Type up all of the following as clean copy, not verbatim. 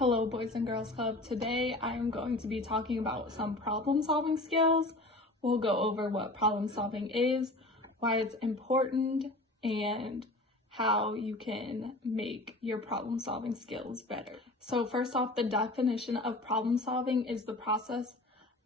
Hello, Boys and Girls Club. Today I am going to be talking about some problem-solving skills. We'll go over what problem-solving is, why it's important, and how you can make your problem-solving skills better. So first off, the definition of problem-solving is the process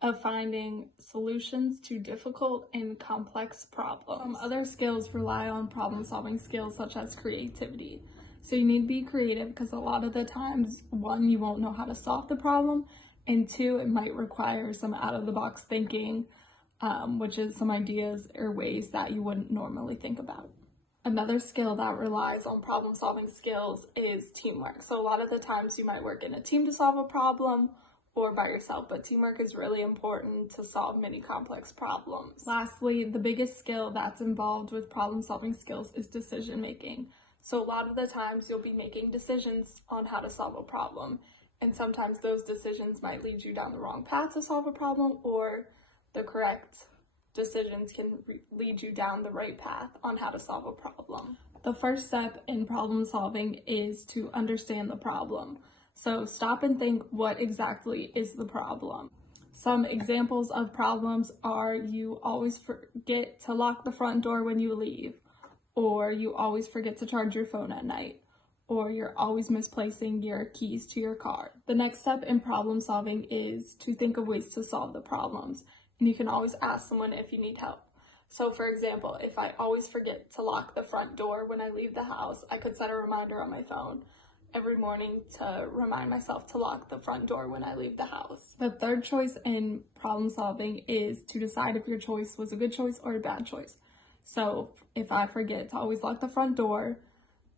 of finding solutions to difficult and complex problems. Some other skills rely on problem-solving skills such as creativity. So you need to be creative because a lot of the times, one, you won't know how to solve the problem, and two, it might require some out-of-the-box thinking, which is some ideas or ways that you wouldn't normally think about. Another skill that relies on problem-solving skills is teamwork. So a lot of the times you might work in a team to solve a problem or by yourself, but teamwork is really important to solve many complex problems. Lastly, the biggest skill that's involved with problem-solving skills is decision-making. So a lot of the times you'll be making decisions on how to solve a problem, and sometimes those decisions might lead you down the wrong path to solve a problem, or the correct decisions can lead you down the right path on how to solve a problem. The first step in problem solving is to understand the problem. So stop and think, what exactly is the problem? Some examples of problems are you always forget to lock the front door when you leave, or you always forget to charge your phone at night, or you're always misplacing your keys to your car. The next step in problem solving is to think of ways to solve the problems, and you can always ask someone if you need help. So for example, if I always forget to lock the front door when I leave the house, I could set a reminder on my phone every morning to remind myself to lock the front door when I leave the house. The third choice in problem solving is to decide if your choice was a good choice or a bad choice. So if I forget to always lock the front door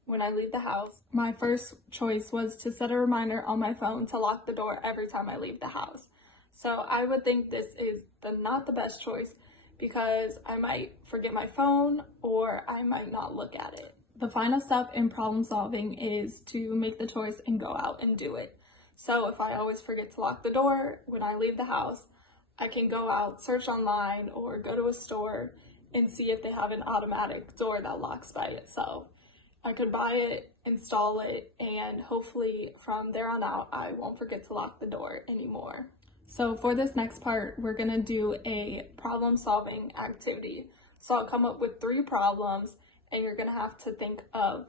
when I leave the house, my first choice was to set a reminder on my phone to lock the door every time I leave the house. So I would think this is not the best choice because I might forget my phone or I might not look at it. The final step in problem solving is to make the choice and go out and do it. So if I always forget to lock the door when I leave the house, I can go out, search online, or go to a store and see if they have an automatic door that locks by itself. I could buy it, install it, and hopefully from there on out, I won't forget to lock the door anymore. So for this next part, we're gonna do a problem-solving activity. So I'll come up with 3 problems, and you're gonna have to think of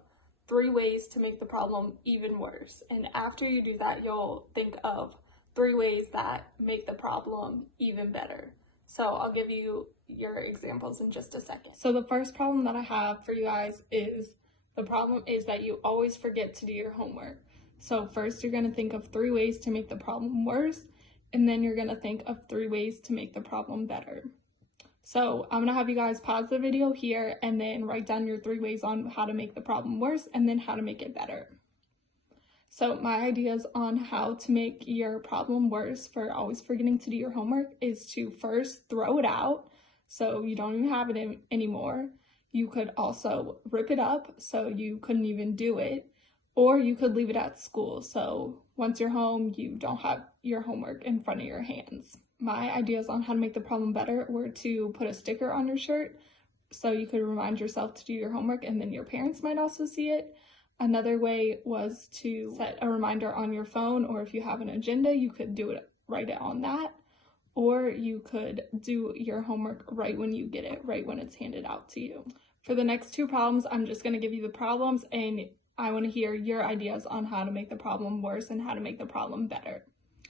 3 ways to make the problem even worse. And after you do that, you'll think of 3 ways that make the problem even better. So I'll give you your examples in just a second. So the first problem that I have for you guys is, the problem is that you always forget to do your homework. So first you're gonna think of 3 ways to make the problem worse, and then you're gonna think of 3 ways to make the problem better. So I'm gonna have you guys pause the video here and then write down your 3 ways on how to make the problem worse and then how to make it better. So my ideas on how to make your problem worse for always forgetting to do your homework is to first throw it out so you don't even have it anymore. You could also rip it up so you couldn't even do it, or you could leave it at school so once you're home you don't have your homework in front of your hands. My ideas on how to make the problem better were to put a sticker on your shirt so you could remind yourself to do your homework and then your parents might also see it. Another way was to set a reminder on your phone, or if you have an agenda, you could write it on that, or you could do your homework right when you get it, right when it's handed out to you. For the next 2 problems, I'm just gonna give you the problems and I wanna hear your ideas on how to make the problem worse and how to make the problem better.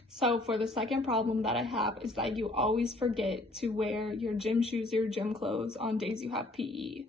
So for the second problem that I have is that you always forget to wear your gym shoes or your gym clothes on days you have PE.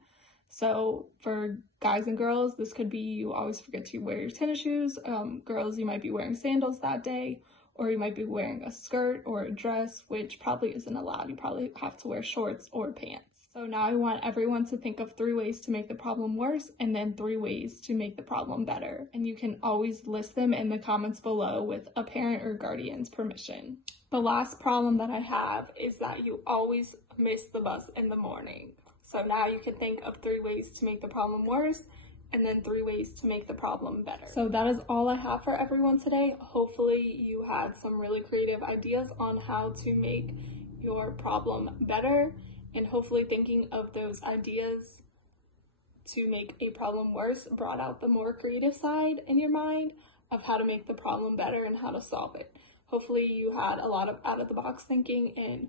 So for guys and girls, this could be you always forget to wear your tennis shoes. Girls, you might be wearing sandals that day, or you might be wearing a skirt or a dress, which probably isn't allowed. You probably have to wear shorts or pants. So now I want everyone to think of 3 ways to make the problem worse and then 3 ways to make the problem better. And you can always list them in the comments below with a parent or guardian's permission. The last problem that I have is that you always miss the bus in the morning. So now you can think of 3 ways to make the problem worse and then 3 ways to make the problem better. So that is all I have for everyone today. Hopefully you had some really creative ideas on how to make your problem better, and hopefully thinking of those ideas to make a problem worse brought out the more creative side in your mind. of how to make the problem better and how to solve it. Hopefully you had a lot of out-of-the-box thinking and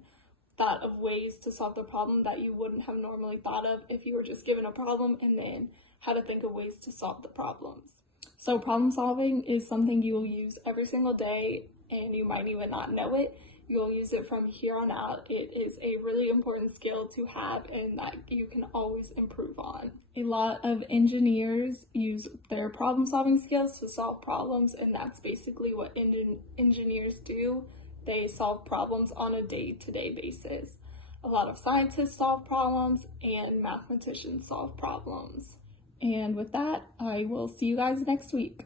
thought of ways to solve the problem that you wouldn't have normally thought of if you were just given a problem, and then how to think of ways to solve the problems. So problem solving is something you will use every single day, and you might even not know it. You'll use it from here on out. It is a really important skill to have and that you can always improve on. A lot of engineers use their problem solving skills to solve problems, and that's basically what engineers do. They solve problems on a day-to-day basis. A lot of scientists solve problems and mathematicians solve problems. And with that, I will see you guys next week.